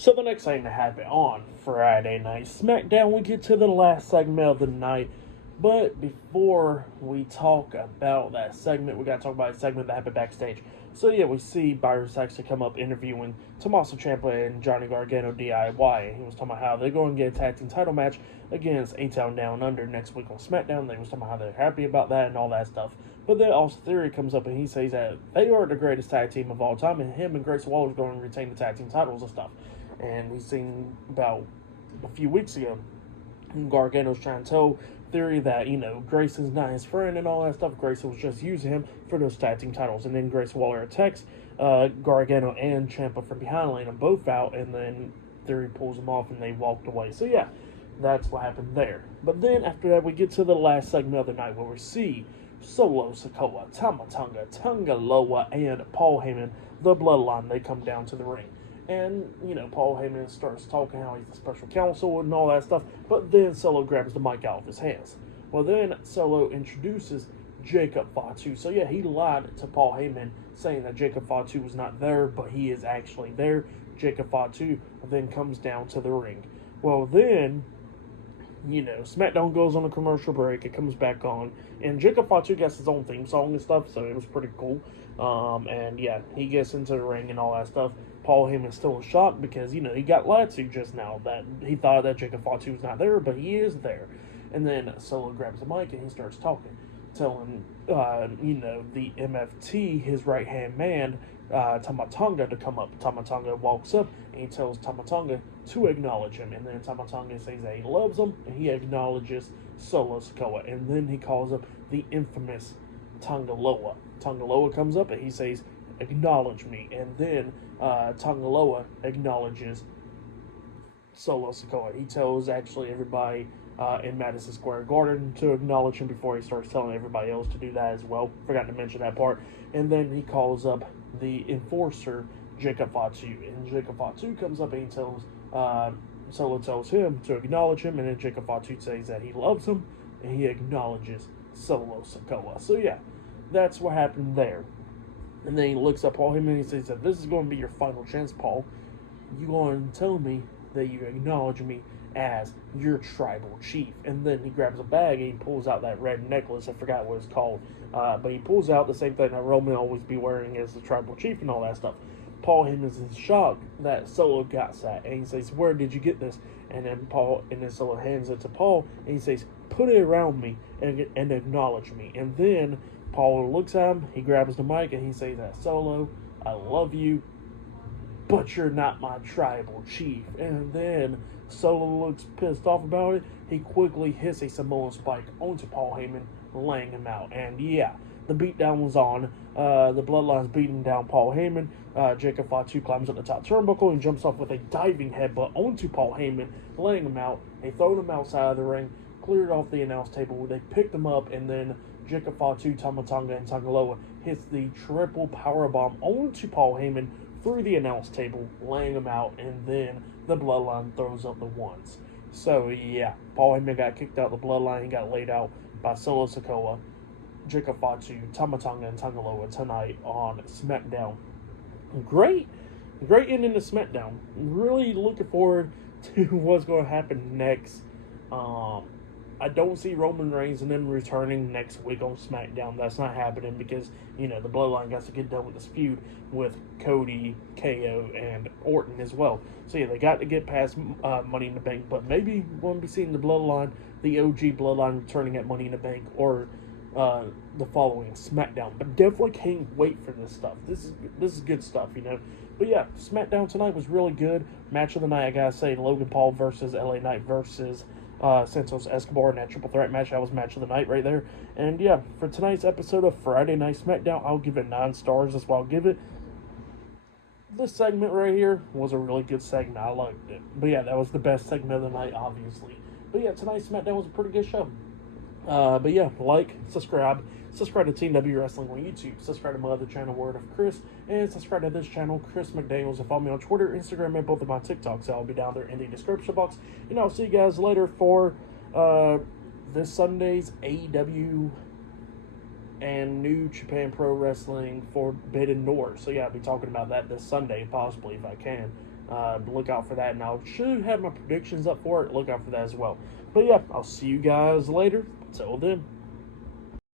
So the next thing that happened on Friday Night SmackDown, we get to the last segment of the night. But before we talk about that segment, we got to talk about a segment that happened backstage. So yeah, we see Byron Saxton come up interviewing Tommaso Ciampa and Johnny Gargano DIY. He was talking about how they're going to get a tag team title match against A-Town Down Under next week on SmackDown. They was talking about how they're happy about that and all that stuff. But then Austin Theory comes up and he says that they are the greatest tag team of all time, and him and Grayson Waller are going to retain the tag team titles and stuff. And we seen about a few weeks ago, Gargano's trying to tell Theory that, Grayson's not his friend and all that stuff. Grayson was just using him for those tag team titles. And then Grayson Waller attacks Gargano and Ciampa from behind, laying them both out, and then Theory pulls them off and they walked away. So yeah, that's what happened there. But then after that, we get to the last segment of the night where we see Solo Sikoa, Tama Tonga, Tanga Loa, and Paul Heyman, the Bloodline. They come down to the ring. And, Paul Heyman starts talking how he's the special counsel and all that stuff. But then Solo grabs the mic out of his hands. Well, then Solo introduces Jacob Fatu. So, yeah, he lied to Paul Heyman, saying that Jacob Fatu was not there, but he is actually there. Jacob Fatu then comes down to the ring. Well, then, SmackDown goes on a commercial break. It comes back on. And Jacob Fatu gets his own theme song and stuff, so it was pretty cool. And, yeah, he gets into the ring and all that stuff. Paul Heyman's still in shock because, he got lied to just now. That he thought that Jacob Fatu was not there, but he is there. And then Solo grabs the mic and he starts talking, telling, the MFT, his right-hand man, Tama Tonga, to come up. Tama Tonga walks up and he tells Tama Tonga to acknowledge him. And then Tama Tonga says that he loves him and he acknowledges Solo Sikoa. And then he calls up the infamous Tanga Loa. Tanga Loa comes up and he says, acknowledge me. And then Tanga Loa acknowledges Solo Sikoa. He tells actually everybody in Madison Square Garden to acknowledge him before he starts telling everybody else to do that as well. Forgot to mention that part. And then he calls up the enforcer, Jacob Fatu. And Jacob Fatu comes up and he tells, Solo tells him to acknowledge him. And then Jacob Fatu says that he loves him and he acknowledges Solo Sikoa. So yeah, that's what happened there. And then he looks up Paul Heyman and he says that this is going to be your final chance, Paul. You going to tell me that you acknowledge me as your tribal chief. And then he grabs a bag and he pulls out that red necklace. I forgot what it's called. But he pulls out the same thing that Roman always be wearing as the tribal chief and all that stuff. Paul Heyman's in shock that Solo got that. And he says, where did you get this? And then Solo hands it to Paul and he says, put it around me and acknowledge me. And then Paul looks at him, he grabs the mic, and he says that, Solo, I love you, but you're not my tribal chief. And then Solo looks pissed off about it. He quickly hits a Samoan spike onto Paul Heyman, laying him out. And yeah, the beatdown was on. The Bloodline's beating down Paul Heyman. Jacob Fatu climbs up the top turnbuckle and jumps off with a diving headbutt onto Paul Heyman, laying him out. They throw him outside of the ring, cleared off the announce table. They picked him up, and then Jacob Fatu, Tama Tonga, and Tanga Loa hits the triple powerbomb onto Paul Heyman through the announce table, laying him out, and then the Bloodline throws up the ones. So yeah, Paul Heyman got kicked out of the Bloodline. He got laid out by Solo Sikoa, Jacob Fatu, Tama Tonga, and Tanga Loa tonight on SmackDown. Great ending to SmackDown. Really looking forward to what's going to happen next. I don't see Roman Reigns and them returning next week on SmackDown. That's not happening because, the Bloodline got to get done with this feud with Cody, KO, and Orton as well. So, yeah, they got to get past Money in the Bank. But maybe we'll be seeing the Bloodline, the OG Bloodline, returning at Money in the Bank or the following SmackDown. But definitely can't wait for this stuff. This is good stuff, But, yeah, SmackDown tonight was really good. Match of the night, I got to say, Logan Paul versus LA Knight versus Santos Escobar in that triple threat match. That was match of the night right there. And yeah, for tonight's episode of Friday Night SmackDown, I'll give it 9 stars. That's what I'll give it. This segment right here was a really good segment. I liked it. But yeah, that was the best segment of the night, obviously. But yeah, tonight's SmackDown was a pretty good show. But yeah, subscribe to Team W Wrestling on YouTube, subscribe to my other channel, Word of Chris, and subscribe to this channel, Chris McDaniels, and follow me on Twitter, Instagram, and both of my TikToks. I'll be down there in the description box, and I'll see you guys later for this Sunday's AEW and New Japan Pro Wrestling Forbidden Door. So yeah, I'll be talking about that this Sunday, possibly, if I can. Look out for that, and I should have my predictions up for it. Look out for that as well. But yeah, I'll see you guys later. Till then.